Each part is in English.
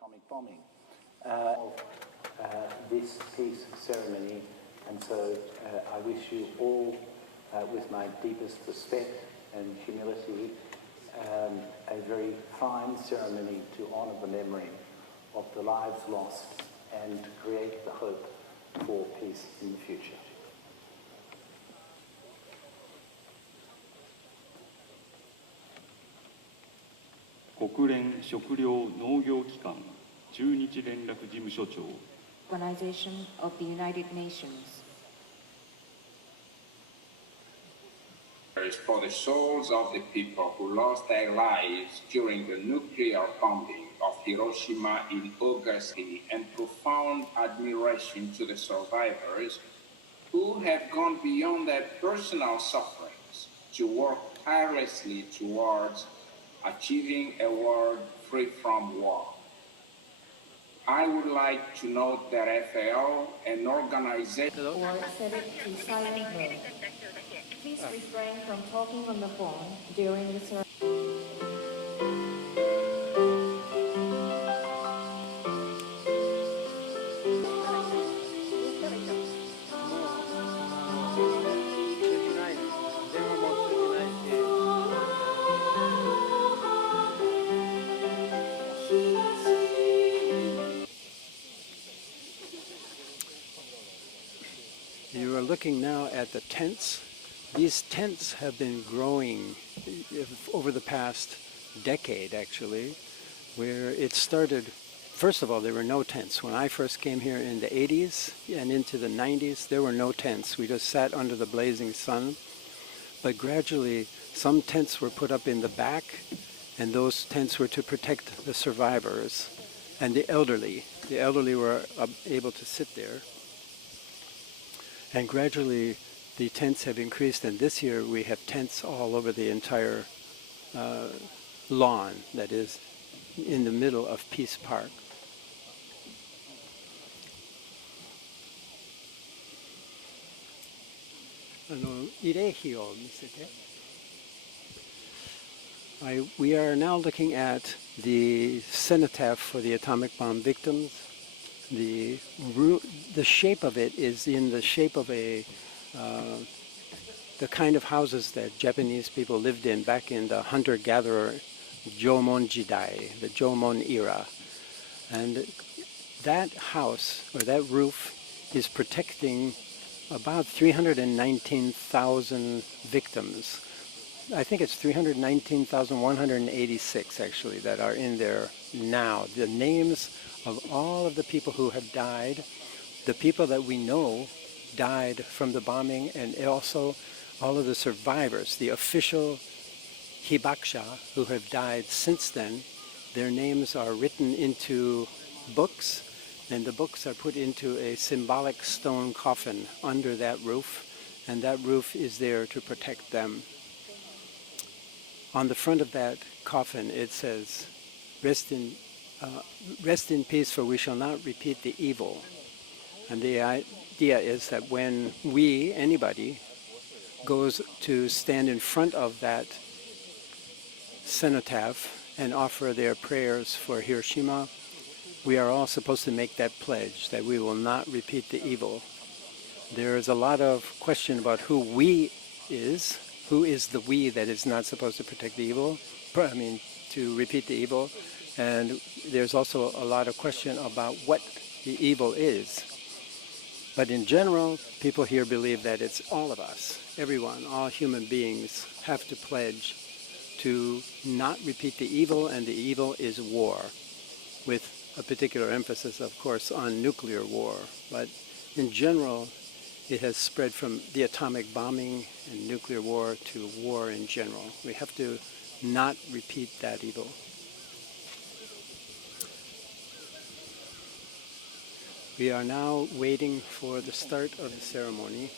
atomic bombing this peace ceremony, and so I wish you all, with my deepest respect and humility, a very fine ceremony to honor the memory of the lives lost and to create the hope for peace in the future. Organization of the United Nations. For the souls of the people who lost their lives during the nuclear bombing of Hiroshima in August, and profound admiration to the survivors who have gone beyond their personal sufferings to work tirelessly towards achieving a world free from war. I would like to note that FAO, an organization... Or set it to silent mode. Please refrain from talking on the phone during the ceremony. You are looking now at the tents. These tents have been growing over the past decade, actually, where it started. First of all, there were no tents. When I first came here in the 80s and into the 90s, there were no tents. We just sat under the blazing sun. But gradually, some tents were put up in the back, and those tents were to protect the survivors and the elderly. The elderly were able to sit there. And gradually, the tents have increased, and this year we have tents all over the entire lawn that is in the middle of Peace Park. We are now looking at the cenotaph for the atomic bomb victims. The shape of it is in the shape of the kind of houses that Japanese people lived in back in the hunter-gatherer Jomon Jidai, the Jomon era. And that house, or that roof, is protecting about 319,000 victims. I think it's 319,186 actually that are in there now. The names of all of the people who have died, the people that we know died from the bombing, and also all of the survivors, the official hibakusha who have died since then. Their names are written into books, and the books are put into a symbolic stone coffin under that roof, and that roof is there to protect them. On the front of that coffin it says, rest in peace, for we shall not repeat the evil. And the idea is that when anybody goes to stand in front of that cenotaph and offer their prayers for Hiroshima, we are all supposed to make that pledge that we will not repeat the evil. There is a lot of question about who we is. Who is the we that is not supposed to protect the evil? To repeat the evil. And there's also a lot of question about what the evil is. But in general, people here believe that it's all of us, everyone, all human beings have to pledge to not repeat the evil, and the evil is war, with a particular emphasis, of course, on nuclear war. But in general, it has spread from the atomic bombing and nuclear war to war in general. We have to not repeat that evil. We are now waiting for the start of the ceremony.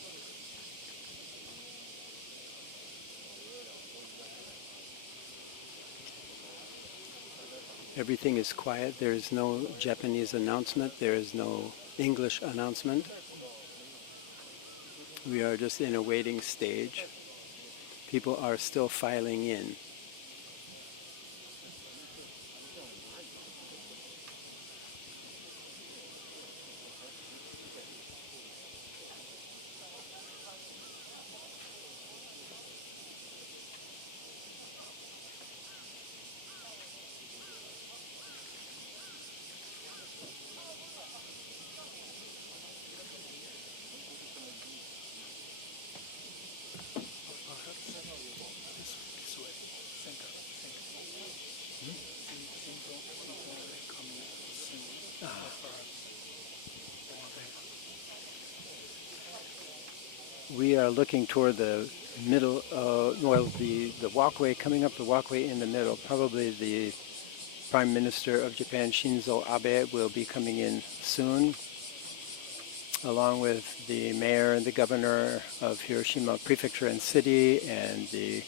Everything is quiet. There is no Japanese announcement. There is no English announcement. We are just in a waiting stage. People are still filing in. we are looking toward the middle, the walkway, coming up the walkway in the middle. Probably the Prime Minister of Japan, Shinzo Abe, will be coming in soon, along with the mayor and the governor of Hiroshima Prefecture and City, and the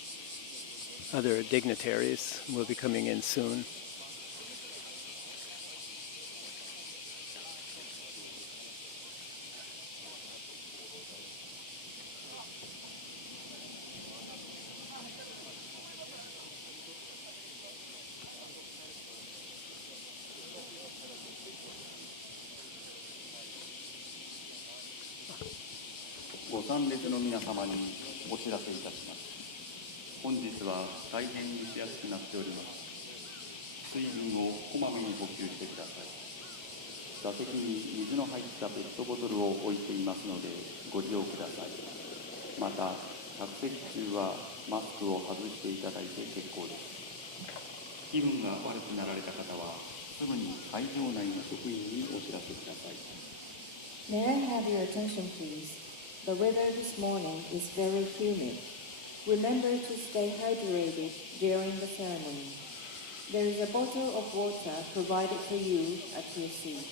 other dignitaries will be coming in soon.ご参列の皆様にお知らせいたします。本日は大変蒸し暑くなっております。水分をこまめに補給してください。座席に水の入ったペットボトルを置いていますのでご利用ください。また、着席中はマスクを外していただいて結構です。気分が悪くなられた方はすぐに会場内の職員にお知らせください。 May I have your attention, please? The weather this morning is very humid. Remember to stay hydrated during the ceremony. There is a bottle of water provided for you at your seat.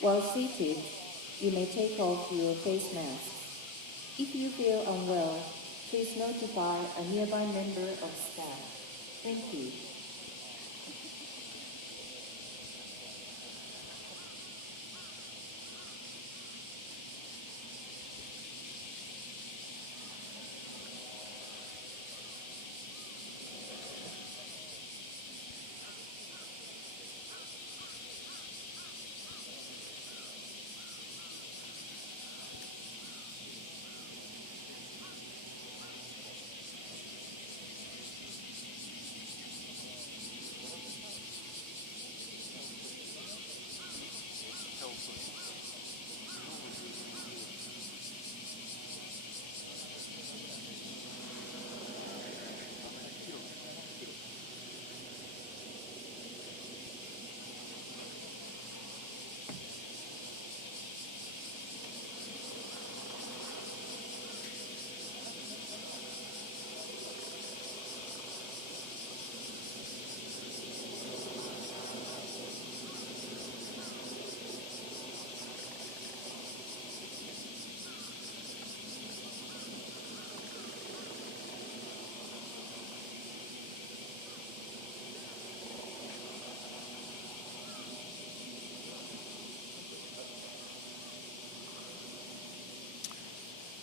While seated, you may take off your face masks. If you feel unwell, please notify a nearby member of staff. Thank you.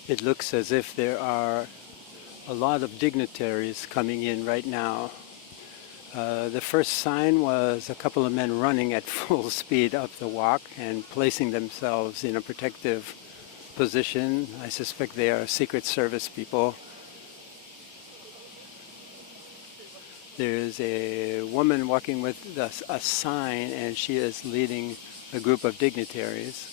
It looks as if there are a lot of dignitaries coming in right now. The first sign was a couple of men running at full speed up the walk and placing themselves in a protective position. I suspect they are Secret Service people. There's a woman walking with a sign, and she is leading a group of dignitaries.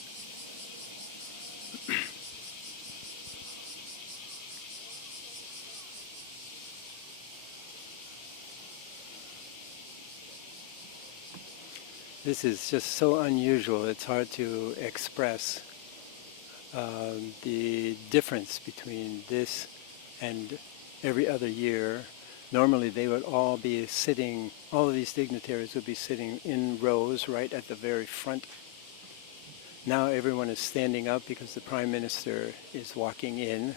This is just so unusual, it's hard to express the difference between this and every other year. Normally they would all be sitting, all of these dignitaries would be sitting in rows right at the very front. Now everyone is standing up because the Prime Minister is walking in.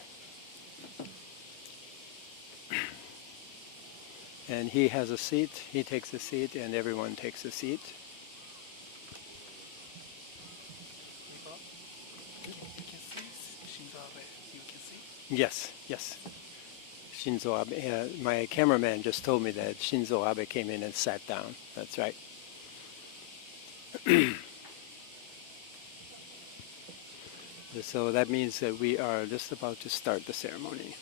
And he has a seat, he takes a seat, and everyone takes a seat. Yes, yes. Shinzo Abe, my cameraman just told me that Shinzo Abe came in and sat down. That's right. So that means that we are just about to start the ceremony.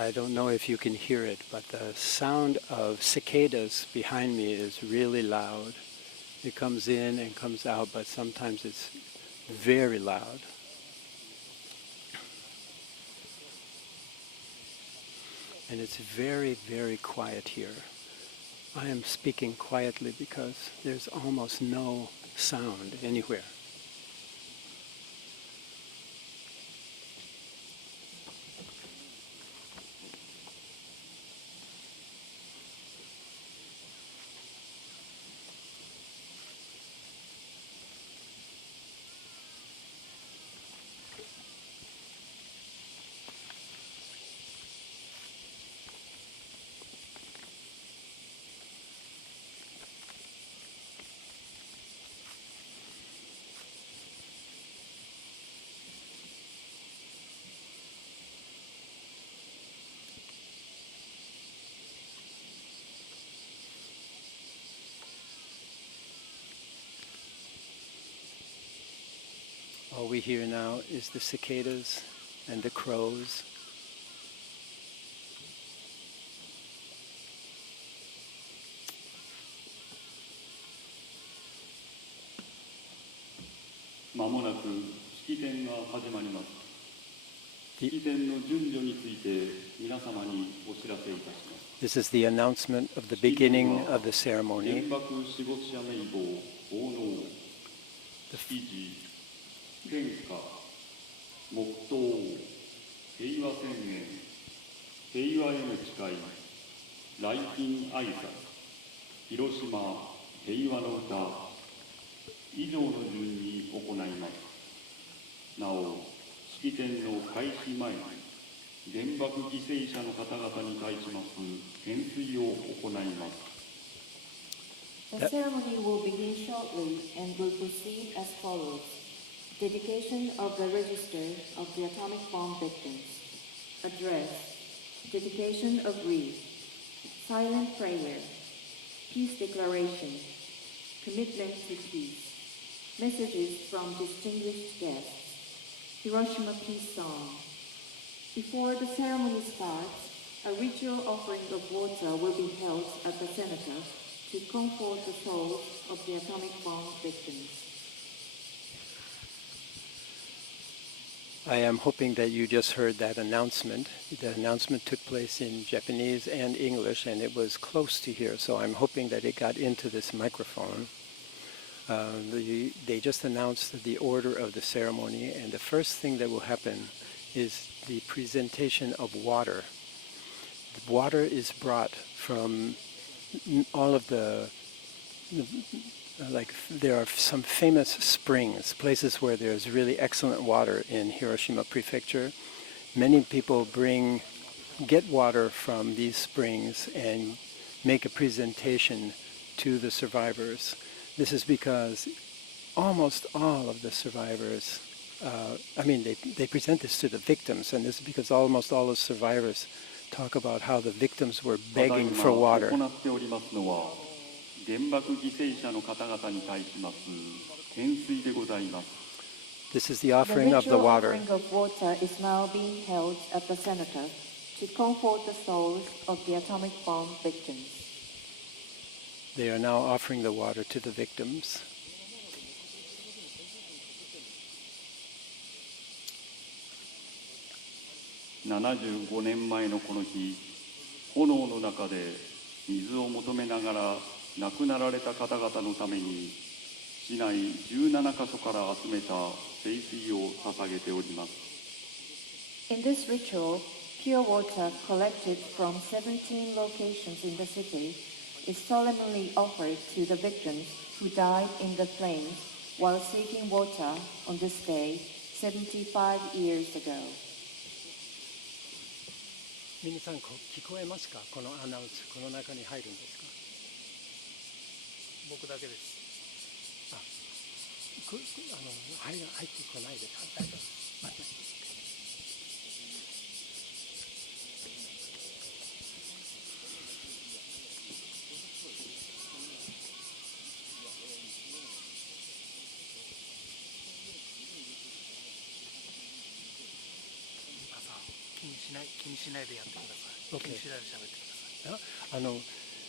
I don't know if you can hear it, but the sound of cicadas behind me is really loud. It comes in and comes out, but sometimes it's very loud. And it's very, very quiet here. I am speaking quietly because there's almost no sound anywhere. All we hear now is the cicadas and the crows. This is the announcement of the beginning of the ceremony. The ceremony will begin shortly and will proceed as follows. Dedication of the Register of the Atomic Bomb Victims. Address. Dedication of Reeves. Silent prayer. Peace declaration. Commitment to peace. Messages from distinguished guests. Hiroshima Peace Song. Before the ceremony starts, a ritual offering of water will be held at the Cenotaph to comfort the souls of the atomic bomb victims. I am hoping that you just heard that announcement. The announcement took place in Japanese and English, and it was close to here, so I'm hoping that it got into this microphone. They just announced the order of the ceremony, and the first thing that will happen is the presentation of water. The water is brought from all of there are some famous springs, places where there's really excellent water in Hiroshima Prefecture. Many people get water from these springs and make a presentation to the survivors. This is because almost all of the survivors, they present this to the victims, and this is because almost all the survivors talk about how the victims were begging for water. This is the offering of the water. The ritual offering of water is now being held at the Cenotaph to comfort the souls of the atomic bomb victims. They are now offering the water to the victims. "75年前のこの日、炎の中で水を求めながら亡くなられた方々のために、市内17カ所から集めた聖水を捧げております。" In this ritual, pure water collected from 17 locations in the city is solemnly offered to the victims who died in the flames while seeking water on this day 75 years ago. 皆さん聞こえますか？このアナウンス、この中に入るんですか？僕だけです。入ってこないです。大丈夫。気にしないでやってください。気にしないで喋ってください。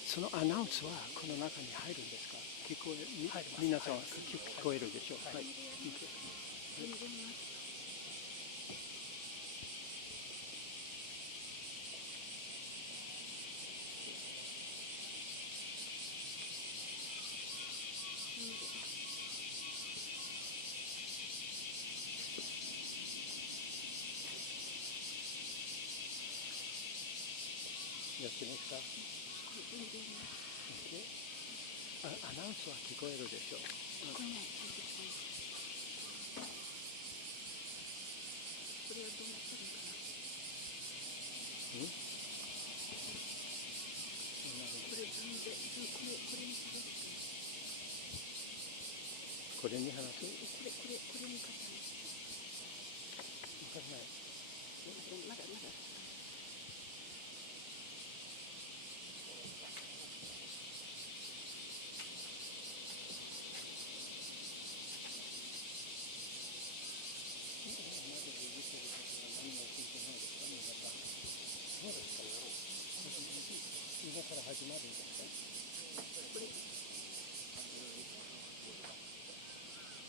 そのアナウンスはこの中に入るんですか？聞こえ、皆さん聞こえるでしょう。はい。やってますか？アナウンスは聞こえるでしょう。聞こえない。これはどうなってるのかな。これズームでこれに喋る。これに話す？これに書く。わからない。まだ。今から始まるんですか？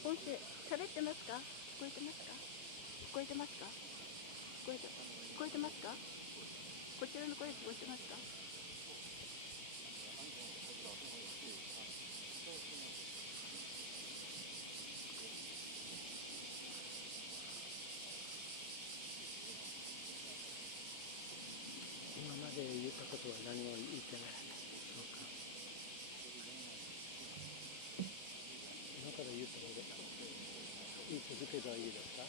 音声喋ってますか？聞こえてますか？聞こえてますか？聞こえてますか？こちらの声聞こえてますか？今まで言ったことは何も言ってない。そうか。今から言ったこと言い続けばいいですか？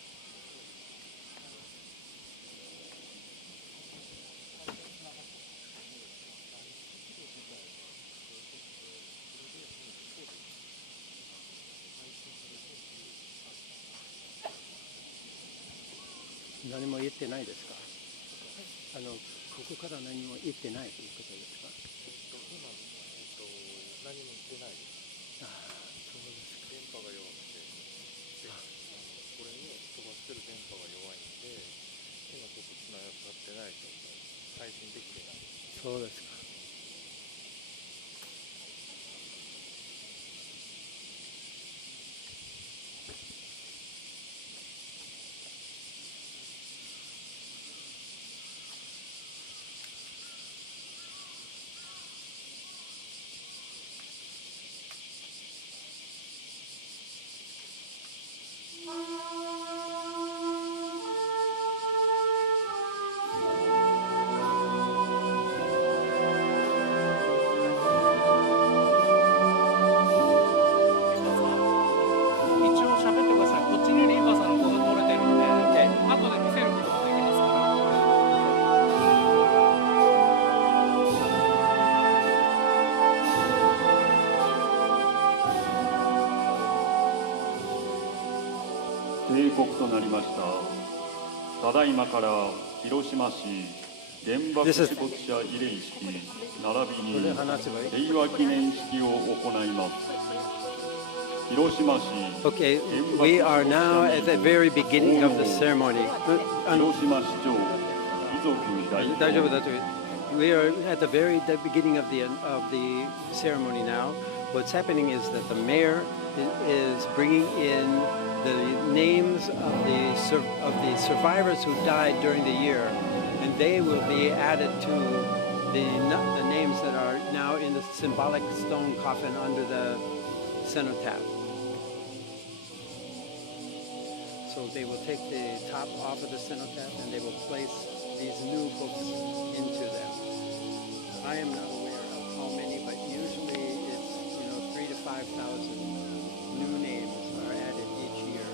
何も言ってないですか？ここから何も言ってないということですか？今、何も言ってないです。ああ、そうですか。電波が弱くて、これに飛ばしてる電波が弱いんで、今ちょっとつながってない状態、配信できてない。そうですか。定刻となりました。ただいまから広島市原爆死没者慰霊式並びに平和記念式を行います。広島市 Okay, we are now at the very beginning of the ceremony. 広島市長遺族代表大丈夫だという。We are at the very beginning of the ceremony now. What's happening is that the mayor is bringing in the names of the survivors who died during the year, and they will be added to the names that are now in the symbolic stone coffin under the Cenotaph. So they will take the top off of the Cenotaph and they will place these new books into them. I am not aware of how many, but usually it's 3,000 to 5,000 new names are added each year.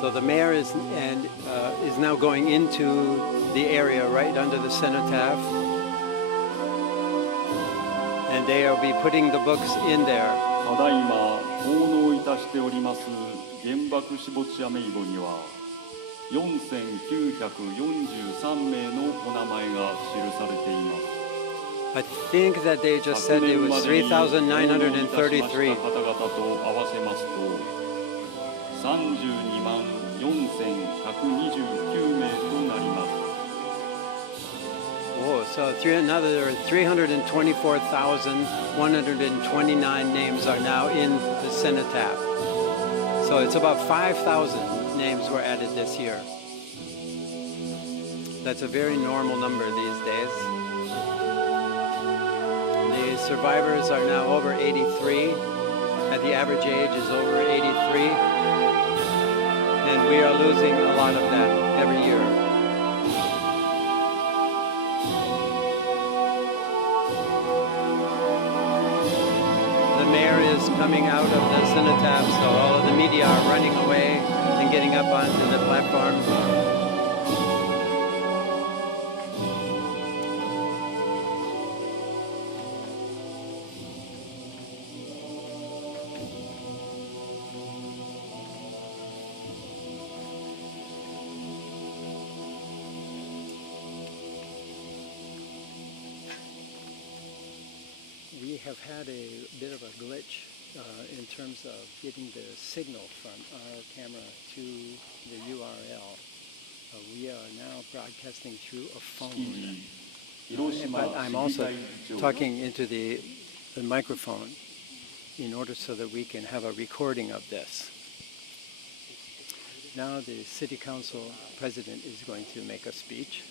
So the mayor is now going into the area right under the Cenotaph, and they will be putting the books in there. ただいま奉納いたしております原爆死没者名簿には4943名のお名前が記されています。I think that they just said it was 3,933. 方々と合わせますと32万4129名となります。 Oh, so another 324,129 names are now in the Cenotaph. So it's about 5,000 names were added this year. That's a very normal number these days. The survivors are now over 83. The average age is over 83. And we are losing a lot of them every year. The mayor is coming out of the Cenotaph, so all of the media are running away and getting up onto the platform. We have had a bit of a glitch in terms of getting the signal from our camera to the URL. We are now broadcasting through a phone, but I'm also talking into the microphone in order so that we can have a recording of this. Now the City Council President is going to make a speech.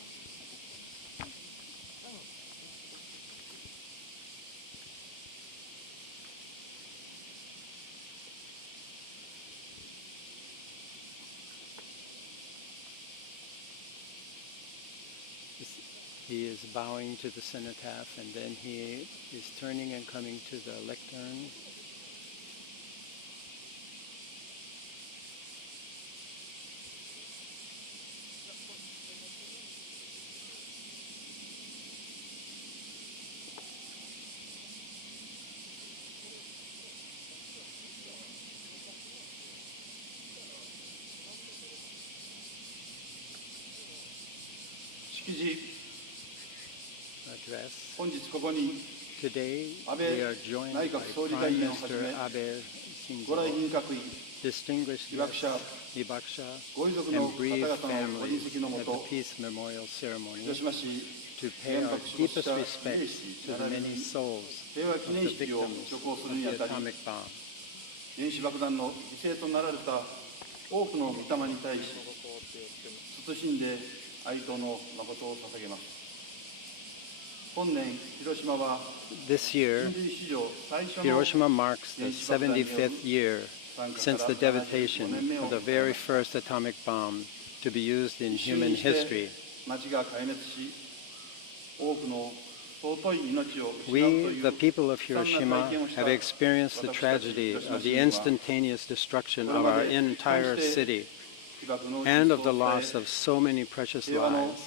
He is bowing to the Cenotaph, and then he is turning and coming to the lectern. Address. Today we are joined by Prime Minister Abe Shinzo, distinguished guests, Hibakusha, and bereaved families at the Peace Memorial Ceremony to pay our deepest respects to the many souls of the victims of the atomic bomb. 原子爆弾の犠牲となられた多くの御霊に対し、謹んで哀悼の誠を捧げます。本年、広島は This year, Hiroshima marks the 75th year since the devastation of the very first atomic bomb to be used in human history. We, the people of Hiroshima, have experienced the tragedy of the instantaneous destruction of our entire city and of the loss of so many precious lives.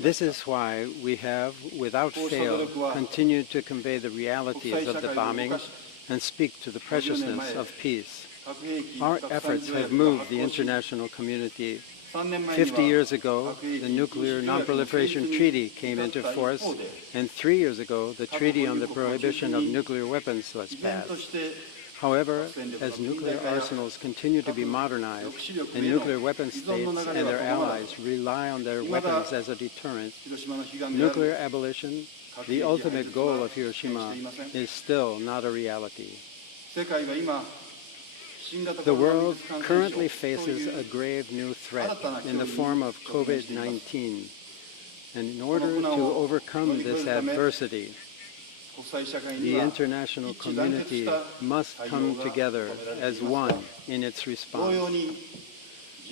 This is why we have, without fail, continued to convey the realities of the bombing and speak to the preciousness of peace. Our efforts have moved the international community. 50 years ago, the Nuclear Non-Proliferation Treaty came into force, and 3 years ago, the Treaty on the Prohibition of Nuclear Weapons was passed. However, as nuclear arsenals continue to be modernized, and nuclear weapon states and their allies rely on their weapons as a deterrent, nuclear abolition, the ultimate goal of Hiroshima, is still not a reality. The world currently faces a grave new threat in the form of COVID-19. And in order to overcome this adversity, the international community must come together as one in its response.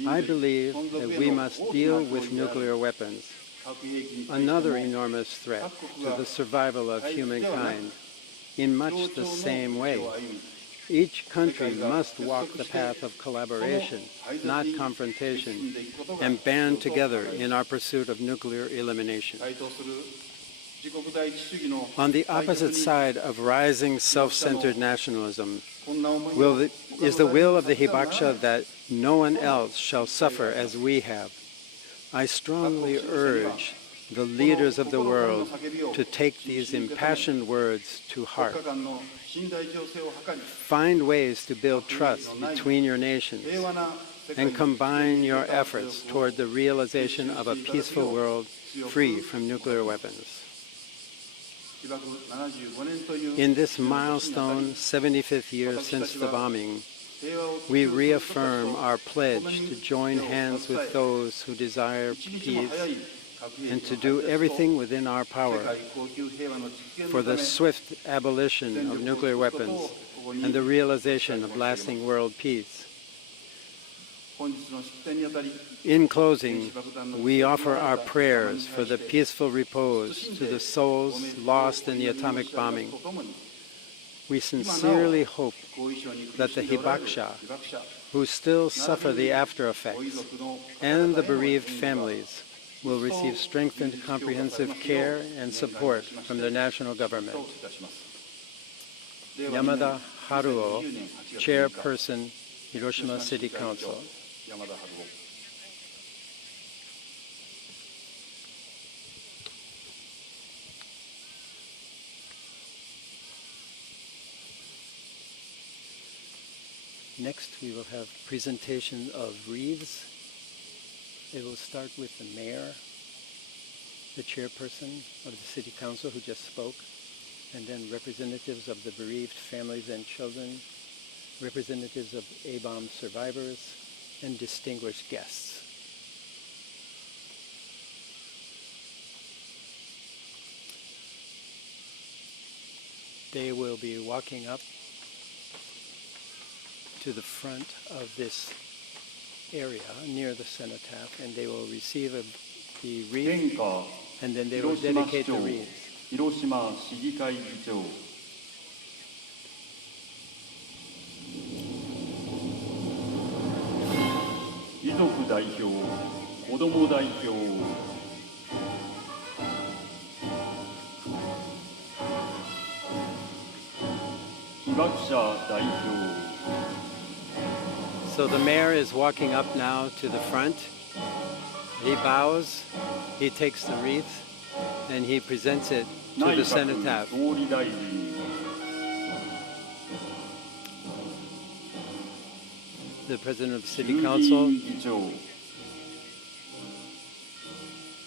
I believe that we must deal with nuclear weapons, another enormous threat to the survival of humankind, in much the same way. Each country must walk the path of collaboration, not confrontation, and band together in our pursuit of nuclear elimination. On the opposite side of rising self-centered nationalism is the will of the Hibakusha that no one else shall suffer as we have. I strongly urge the leaders of the world to take these impassioned words to heart. Find ways to build trust between your nations and combine your efforts toward the realization of a peaceful world free from nuclear weapons. In this milestone 75th year since the bombing, we reaffirm our pledge to join hands with those who desire peace and to do everything within our power for the swift abolition of nuclear weapons and the realization of lasting world peace. In closing, we offer our prayers for the peaceful repose to the souls lost in the atomic bombing. We sincerely hope that the hibakusha, who still suffer the after effects, and the bereaved families will receive strengthened comprehensive care and support from the national government. Yamada Haruo, Chairperson, Hiroshima City Council. Next, we will have presentation of Reeves. It will start with the mayor, the chairperson of the city council who just spoke, and then representatives of the bereaved families and children, representatives of A-bomb survivors, and distinguished guests. They will be walking up to the front of this area near the Cenotaph, and they will receive the wreath, and then they will dedicate the wreath. 広島市議会議長遺族代表、子ども代表、被爆者代表。So the mayor is walking up now to the front. He bows, he takes the wreath, and he presents it to the Cenotaph. The President of the City Council.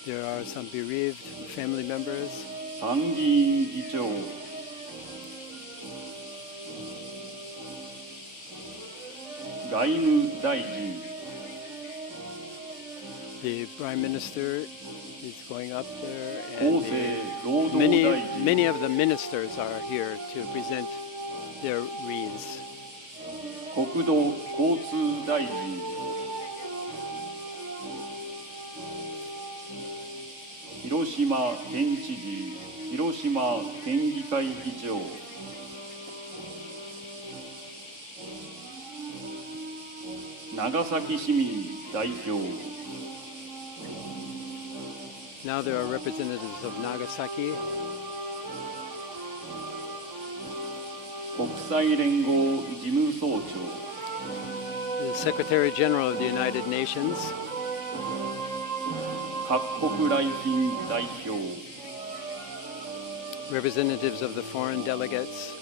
There are some bereaved family members. The Prime Minister is going up there, and many of the ministers are here to present their wreaths. 国土交通大臣、広島県知事、広島県議会議長、長崎市民代表。Now there are representatives of Nagasaki. 国際連合事務総長、 The Secretary General of the United Nations. 各国来賓代表、 Representatives of the foreign delegates.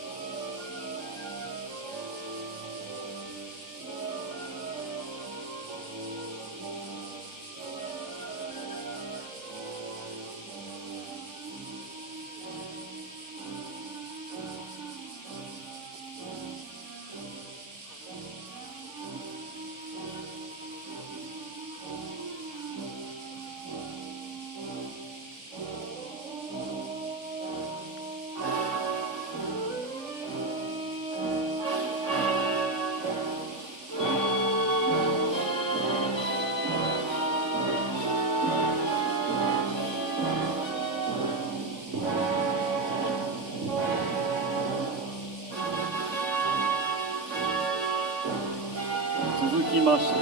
まして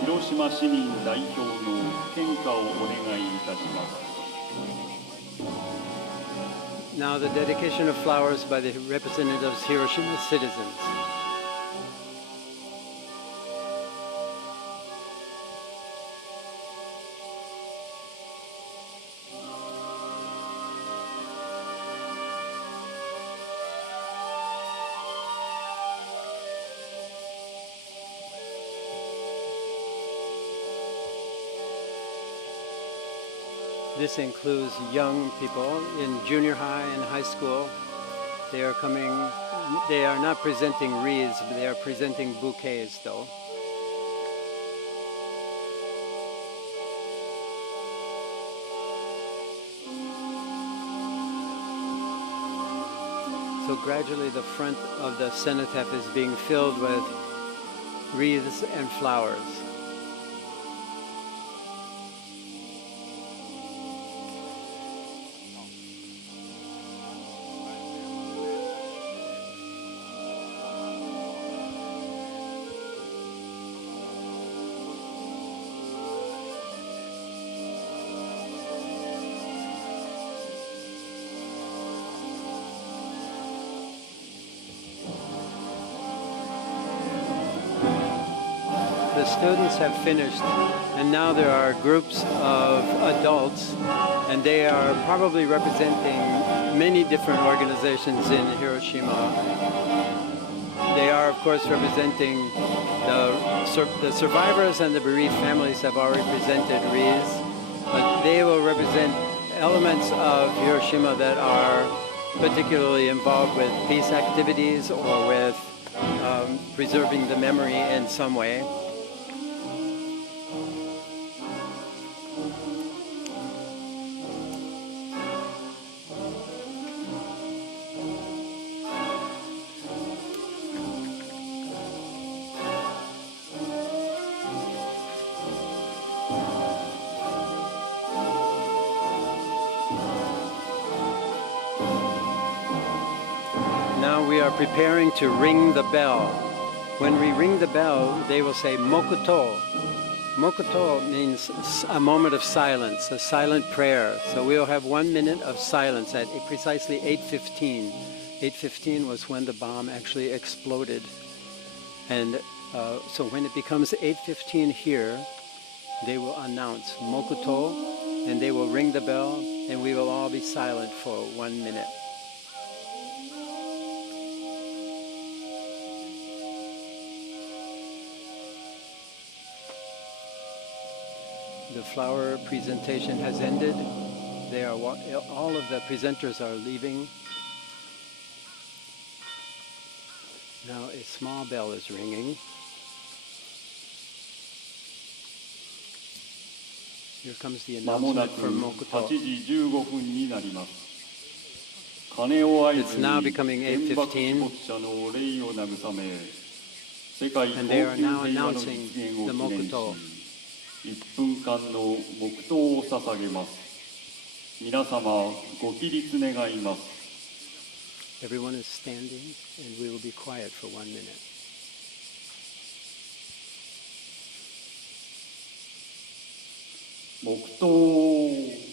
広島市民代表の献花をお願いいたします。 Now the dedication of flowers by the representatives Hiroshima citizens. This includes young people in junior high and high school. They are coming, they are not presenting wreaths, but they are presenting bouquets though. So gradually the front of the cenotaph is being filled with wreaths and flowers. The students have finished, and now there are groups of adults, and they are probably representing many different organizations in Hiroshima. They are, of course, representing the survivors, and the bereaved families have already presented wreaths, but they will represent elements of Hiroshima that are particularly involved with peace activities or with preserving the memory in some way. Now we are preparing to ring the bell. When we ring the bell, they will say mokuto. Mokuto means a moment of silence, a silent prayer. So we will have 1 minute of silence at precisely 8:15. 8:15 was when the bomb actually exploded. And so when it becomes 8:15 here, they will announce mokuto, and they will ring the bell, and we will all be silent for 1 minute. The flower presentation has ended. They are all of the presenters are leaving. Now a small bell is ringing. Here comes the まもな announcement く from Mokuto. 8時15分になります。鐘を合図 It's now に becoming 原爆 8:15. 死没者の霊を慰め、世界恒 And 久 they are 平 now 和の announcing 実現を the 記念し、 Mokuto. 1分間の黙祷を捧げます。皆様、ご起立願います。 Everyone is standing, and we will be quiet for 1 minute. Mokuto.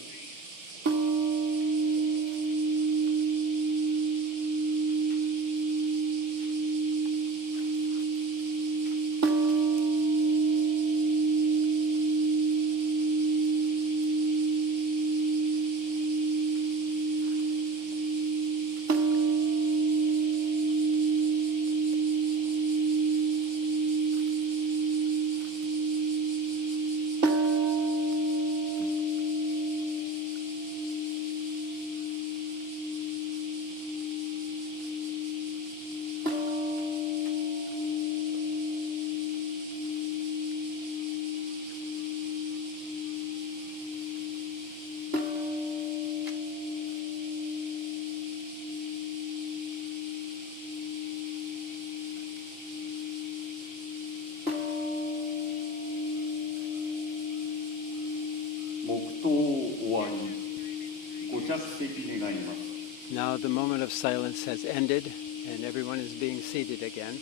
Now the moment of silence has ended, and everyone is being seated again.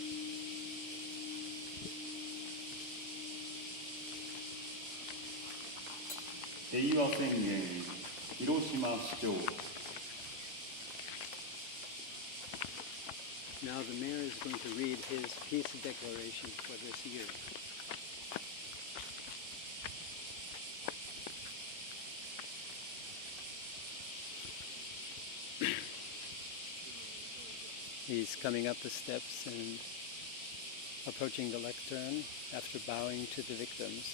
平和宣言、広島市長。 Now the mayor is going to read his peace declaration for this year. He's coming up the steps and approaching the lectern after bowing to the victims.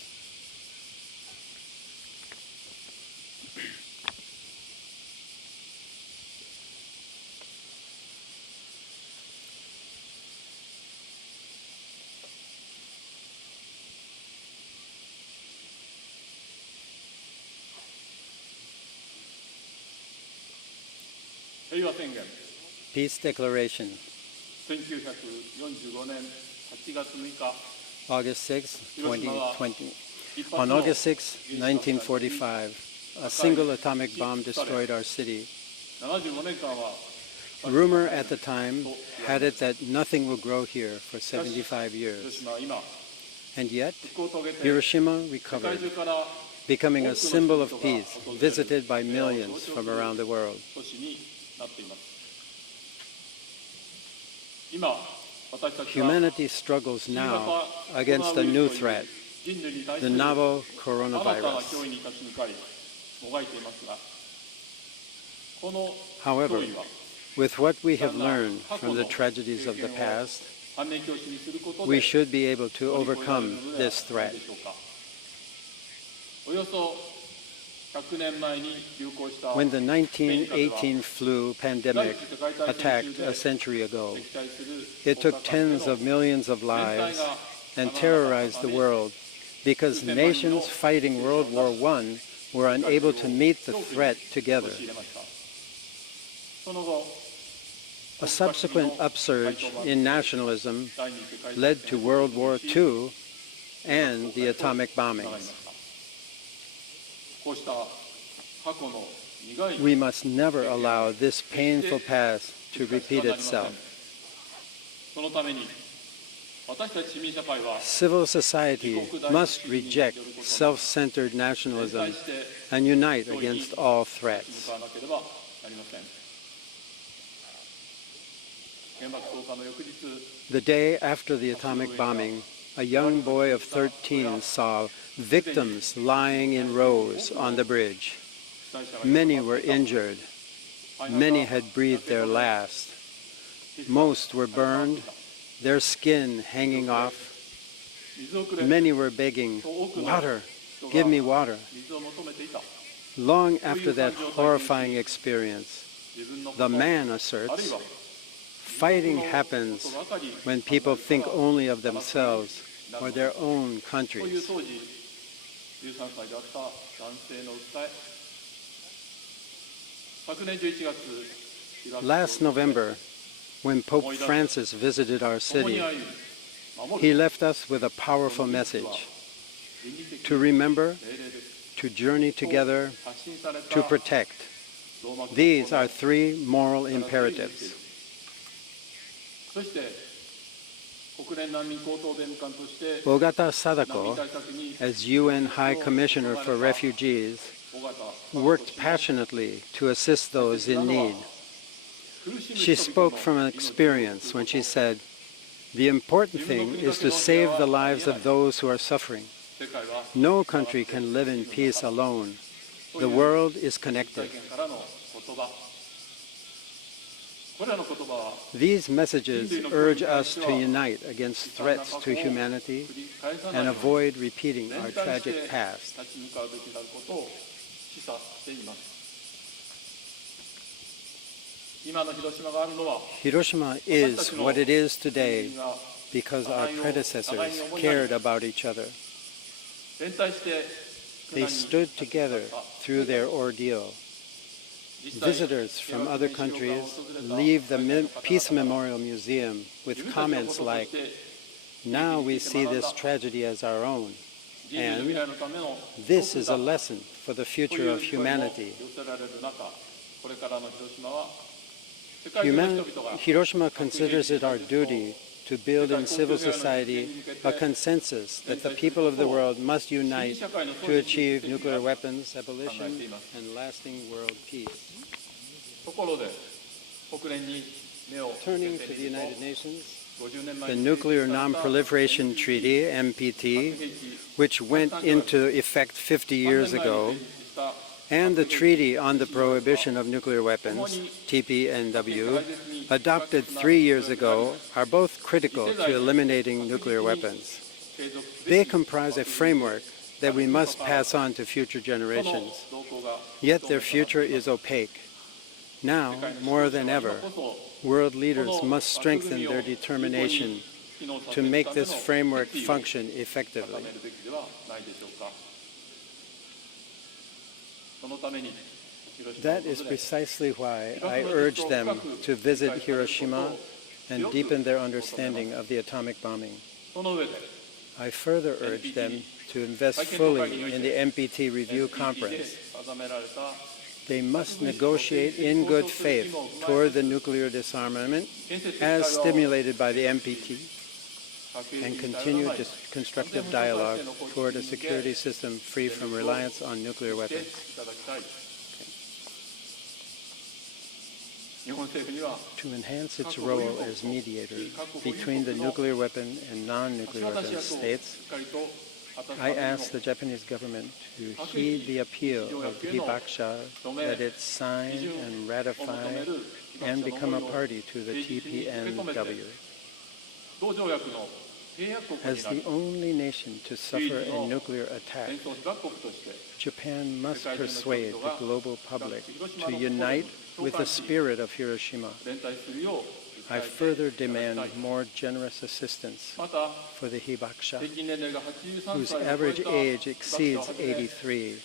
平和宣言 Peace Declaration, 1945年8月6日 August 6, 2020. On August 6, 1945, a single atomic bomb destroyed our city. 75年間は Rumor at the time had it that nothing will grow here for 75 years. 広島は今 And yet, 復興を遂げて Hiroshima 世界 recovered, 中から becoming a symbol of peace, visited by millions from around the world. 都市になっています今私たちは Humanity struggles now against a new threat, 人類に対す the る novel 新たな coronavirus. 脅威に立ち向かいもがいていますがこの However, 脅威は with what we have learned from the tragedies of the past, 反面教師にすることで we should be able to 乗り越えられる overcome のでは this ない threat. でしょうかおよそ100年前に流行した When the 1918 flu pandemic attacked a century ago, 敵対する it took tens of millions of lives and terrorized the world because nations fighting World War I were unable to meet the threat together. 陥れましたその後 A subsequent upsurge in nationalism 第二次世界大 led 戦 to World War II and the atomic となりま bombings. したこうした過去の苦い We must never allow this painful past to repeat itself. そのために私たち市民社会は Civil society must reject self-centered 連 nationalism 帯して and unite against all 向 threats. かわなければなりません原爆投下の翌日 The day after the atomic bombing, a young boy of 13 saw victims lying in rows on the bridge. 被災者が Many were injured. Many had breathed their last. Most were burned, their skin hanging off. 水をくれ Many were begging, "Water, give me water." 水を求めていた Long after that horrifying experience, 自分の the man あるい asserts, は fighting happens ことばかり when people think only of themselves or their own という countries. 当時13歳であった男性の訴え昨年11月 Last November, when Pope Francis visited our 共に city, 歩み守 he る left us with a powerful message 倫理的 to remember, 命令です to journey together, 発信された to protect. ローマ教皇 These の are three moral imperatives. そして国連難民高等弁務官として Ogata 難民 Sadako, 対策に as UN High Commissioner for Refugees, 尾形 worked passionately to assist those in need. 苦しむ She 人 spoke 々 from の an experience when she said, "The important thing is to save the lives of those who are suffering. 世界は No country can live in peace alone. The world is 体 connected." 験からの言葉これらの言葉は These messages urge us to unite against threats to humanity 繰り返さない and ように avoid repeating 連 our 帯して tragic past. 立ち向かうべきであることを示唆しています今の広島があるのは Hiroshima is what it is today because our predecessors cared about each other. 連帯して They stood together through their ordeal. Visitors from other countries leave the Peace Memorial Museum with comments like, "Now we see this tragedy as our own, 人類の未 and 来のための this is a lesson for the と future いう of 声も humanity." 寄せられる中これからの広島は世界中の人々が Hiroshima considers it our duty to build in civil society a consensus that the people of the world must unite to achieve nuclear weapons abolition and lasting world peace. ところで国連に目を向 Turning け to て the みる United と Nations, 50年前 the に Nuclear 成立された Non-Proliferation Treaty, NPT, which went into effect 50 years ago, and the Treaty on the Prohibition of Nuclear Weapons, TPNW, adopted 3 years ago, are both critical to eliminating nuclear weapons. They comprise a framework that we must pass on to future generations, yet their future is opaque. Now, more than ever, world leaders must strengthen their determination to make this framework function effectively. そのために That is precisely why I urge them to visit Hiroshima and deepen their understanding of the atomic bombing. I further urge them to invest fully in the NPT review conference. They must negotiate in good faith toward the nuclear disarmament as stimulated by the NPT and continue constructive dialogue toward a security system free from reliance on nuclear weapons. To enhance its role as mediator between the nuclear weapon and non-nuclear weapon states, I ask the Japanese government to heed the appeal of the Hibakusha that it sign and ratify and become a party to the TPNW. As the only nation to suffer a nuclear attack, Japan must persuade the global public to unite with the spirit of Hiroshima. I further demand more generous assistance for the Hibakusha, whose average age exceeds 83,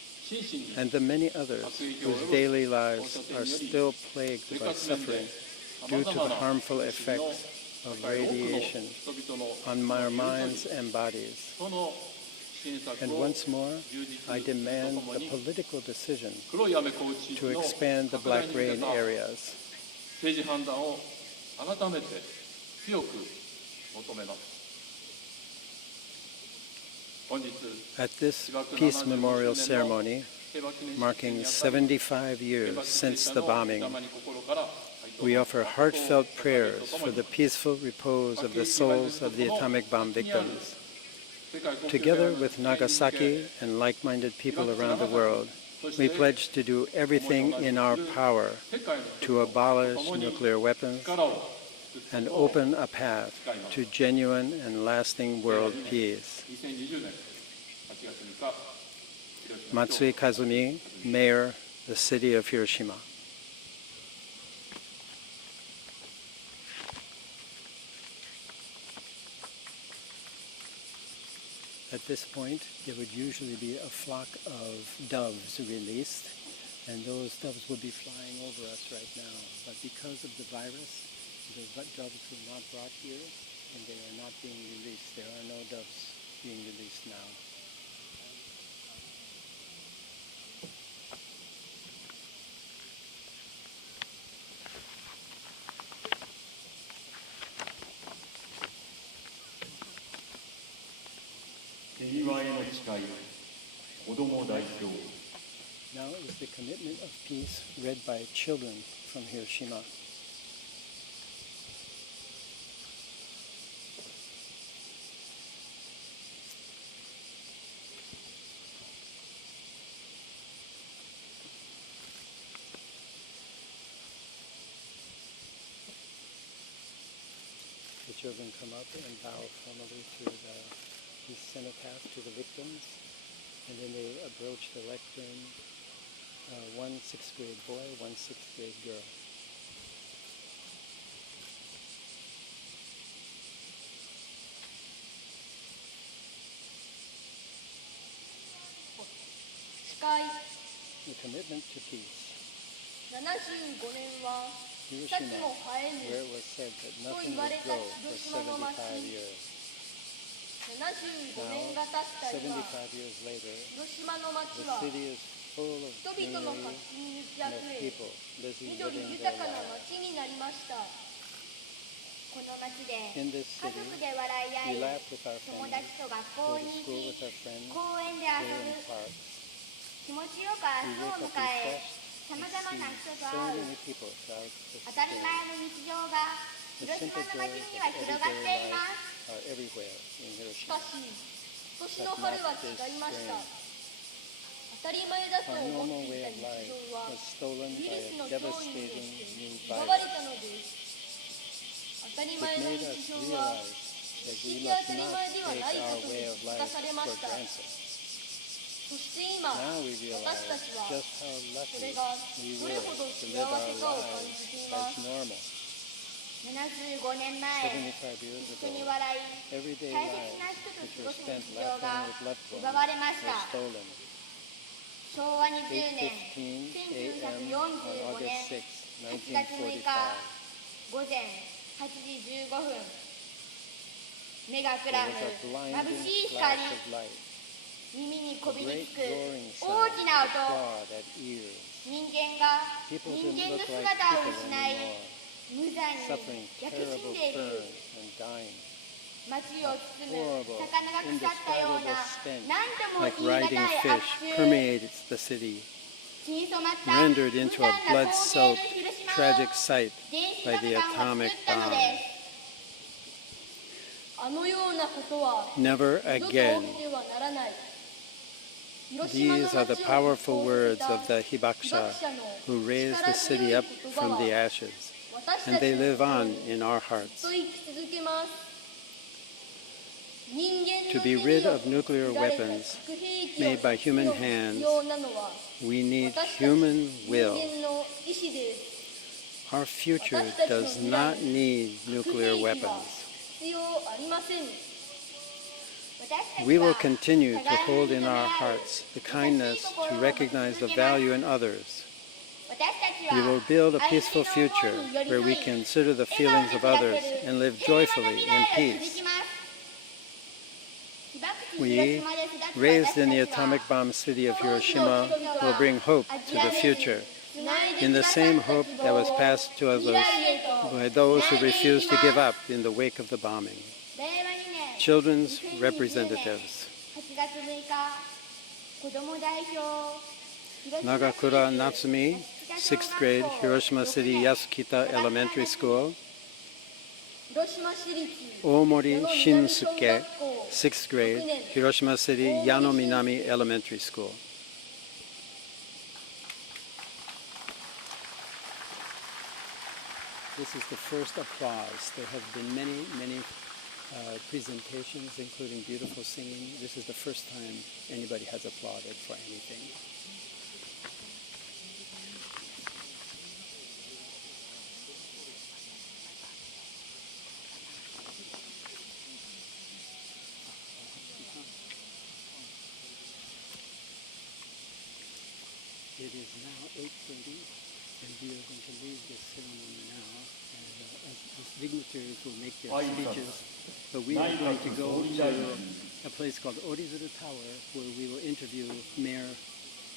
and the many others whose daily lives are still plagued by suffering due to the harmful effects of radiation on our minds and bodies. And once more, I demand the political decision to expand the black rain areas. At this peace memorial ceremony, marking 75 years since the bombing, we offer heartfelt prayers for the peaceful repose of the souls of the atomic bomb victims. Together with Nagasaki and like-minded people around the world, we pledge to do everything in our power to abolish nuclear weapons and open a path to genuine and lasting world peace. Matsui Kazumi, Mayor, the City of Hiroshima. At this point, there would usually be a flock of doves released, and those doves would be flying over us right now. But because of the virus, the doves were not brought here, and they are not being released. There are no doves being released now. Now is the commitment of peace read by children from Hiroshima. The children come up and bow formally to the cenotaph to the victims, and then they approach the lectern, one 6th grade boy, one 6th grade girl. The commitment to peace. Hiroshima, where it was said that nothing would grow for 75 years. Now, 75 years later, the city is full of greenery and of people living their lives. In this city, we laugh with our families, go to school with our friends, play in parks. We wake up refreshed and see so many people throughout the city. The simple joys of everyday life are everywhere in Hiroshima, but not this spring. Our normal way of life was stolen by a devastating new virus. It made us realize that we must not take our way of life for granted. Now we realize just how lucky we were to live our lives as normal. 75 years ago, everyday lives which were spent laughing with loved ones were stolen. 昭和20年 8:15 a.m. on 1945 August 年 6, 8月6日 1945. 午前8時15分、目がく There ら was a む眩 blinding しい flash 光、 of light, 耳にこ a びり great つく roaring 大 sound きな that 音、 clawed at ears. 人間が People 人 didn't 間の look 姿 like を people 失い、 anymore, 無残に suffering 焼け死 terrible んでいる。 burn and dying, 街を包む horrible, 魚が腐ったよう indescribable な stench, 何とも like 言い難 rotting い fish, 悪臭、 permeated the city, 血に染まった rendered 無 into 残 a な光景の blood-soaked, 広島を tragic sight 原子 by 爆 the 弾が作 atomic ったの bomb. です。あのようなことは Never 二度と again. 起きてはならない。広島の These are 街 the を powerful 復興 words さ of せた the 被 Hibakusha 爆者の who raised 力 the city 強い up 言葉 from は the ashes, 私 and たち they の live 心 on に in our ず hearts. っと生き続けます。人間 To の be 手に rid よ of って nuclear 作られた weapons 核兵器 made を by 使 human 用 hands, 必要なのは we need 私たち human 人 will. 間の意志です。 Our future does not need 核 nuclear 兵器は weapons. 必要ありません。 We will continue to hold in our hearts the kindness to recognize the value in others. We will build a peaceful future where we consider the feelings of others and live joyfully in peace. We, raised in the atomic bomb city of Hiroshima, will bring hope to the future, in the same hope that was passed to others by those who refused to give up in the wake of the bombing. Children's representatives. 8月6日、子ども代表 Nagakura Natsumi, 6th grade, Hiroshima City Yasukita Elementary School. 広島市立 Omori Shinsuke, 6th grade, Hiroshima City Yanominami Elementary School. This is the first applause. There have been many presentations, including beautiful singing. This is the first time anybody has applauded for anything. It is now 8:30, and we are going to leave this ceremony now. And as dignitaries will make their speeches, but we are going to go to a place called Orizuru Tower, where we will interview Mayor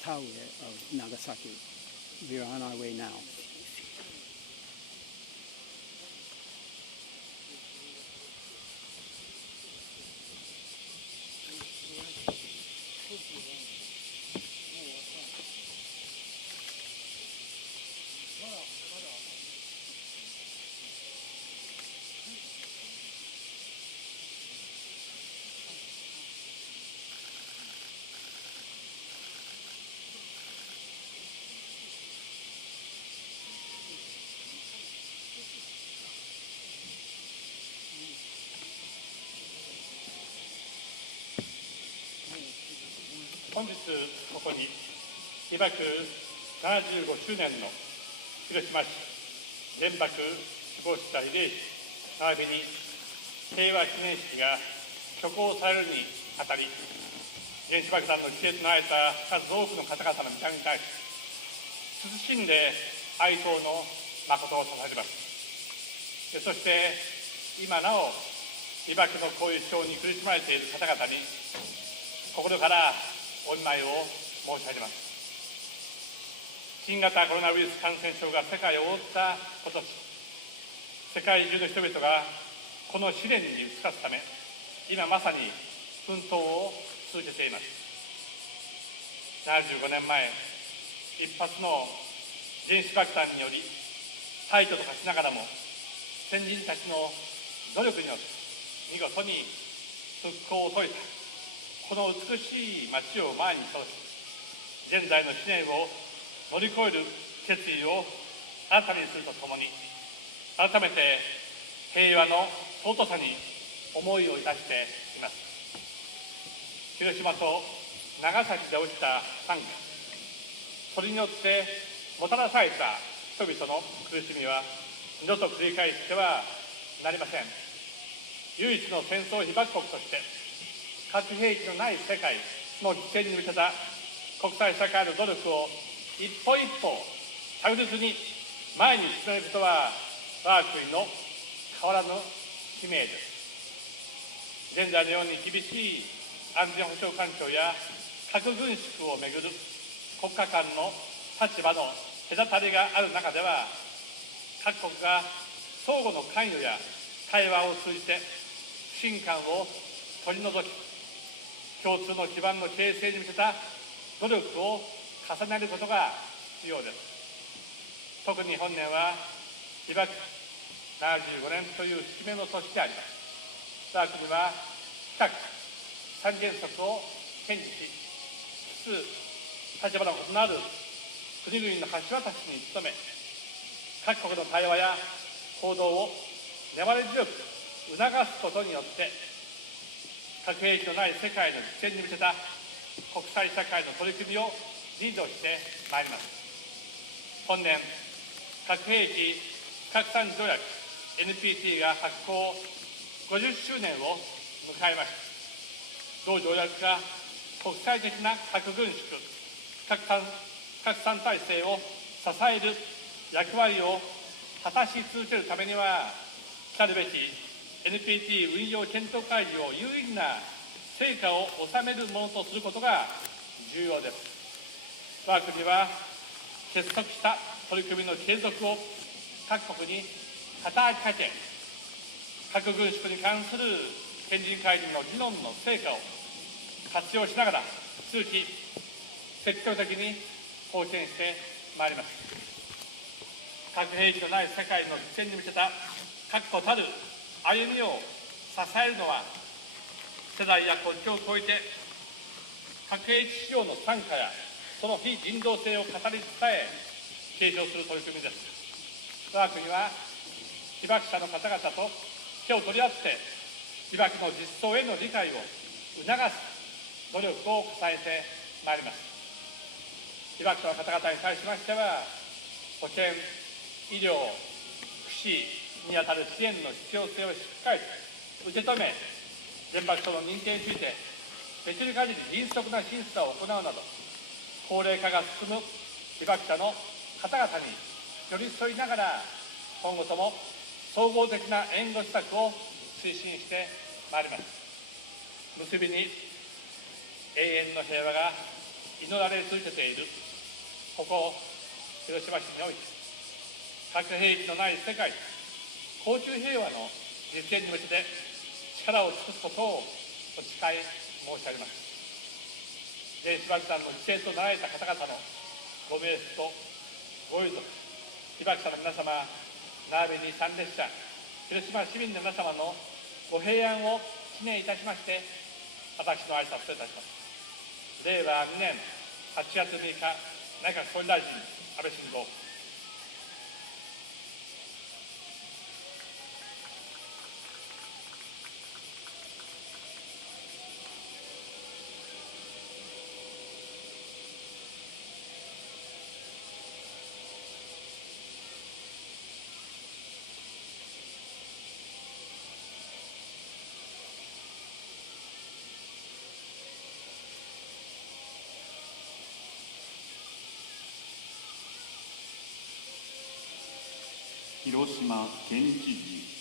Taue of Nagasaki. We are on our way now.本日ここに被爆75周年の広島市原爆死亡した慰霊碑並びに平和記念式が挙行されるにあたり、原子爆弾の規制となられた数多くの方々の皆に対し謹んで哀悼の誠を捧げます。そして今なお被爆の後遺症に苦しまれている方々に心からお見舞いを申し上げます。新型コロナウイルス感染症が世界を覆った今年、世界中の人々がこの試練に打ち勝つため、今まさに奮闘を続けています。75年前、一発の原子爆弾により廃墟と化しながらも、先人たちの努力によって見事に復興を遂げたこの美しい街を前に通し、現在の試練を乗り越える決意を新たにするとともに、改めて平和の尊さに思いをいたしています。広島と長崎で起きた惨禍、それによってもたらされた人々の苦しみは二度と繰り返してはなりません。唯一の戦争被爆国として核兵器のない世界の実現に向けた国際社会の努力を一歩一歩着実に前に進めることは我が国の変わらぬ使命です。現在のように厳しい安全保障環境や核軍縮をめぐる国家間の立場の隔たりがある中では、各国が相互の関与や対話を通じて不信感を取り除き、共通の基盤の形成に向けた努力を重ねることが必要です。特に本年は被爆75年という節目の年であります。我が国は深く三原則を堅持しつつ、立場の異なる国々の橋渡しに努め、各国の対話や行動を粘り強く促すことによって、核兵器のない世界の実現に向けた国際社会の取り組みをリードしてまいります。本年、核兵器不拡散条約 NPT が発効50周年を迎えました。同条約が国際的な核軍縮、拡散体制を支える役割を果たし続けるためには、来るべき NPT 運用検討会議を有意義な成果を収めるものとすることが重要です。我が国は結束した取り組みの継続を各国に働きかけ、核軍縮に関する賢人会議の議論の成果を活用しながら、引き続き積極的に貢献してまいります。核兵器のない世界の実現に向けた確固たる歩みを支えるのは、世代や国境を超えて核兵器使用の惨禍やその非人道性を語り伝え継承する取り組みです。我が国は被爆者の方々と手を取り合って被爆の実相への理解を促す努力を重ねてまいります。被爆者の方々に対しましては、保健、医療、福祉にあたる支援の必要性をしっかり受け止め、原爆症の認定についてできる限り迅速な審査を行うなど、高齢化が進む被爆者の方々に寄り添いながら、今後とも総合的な援護施策を推進してまいります。結びに、永遠の平和が祈られ続けているここ広島市において、核兵器のない世界、恒久平和の実現に向けて力を尽くすことをお誓い申し上げます。原子爆弾の犠牲となられた方々のご冥福とご遺族、被爆者の皆様、並びに参列者、広島市民の皆様のご平安を祈念いたしまして、私の挨拶といたします。令和2年8月6日、内閣総理大臣、安倍晋三。広島県知事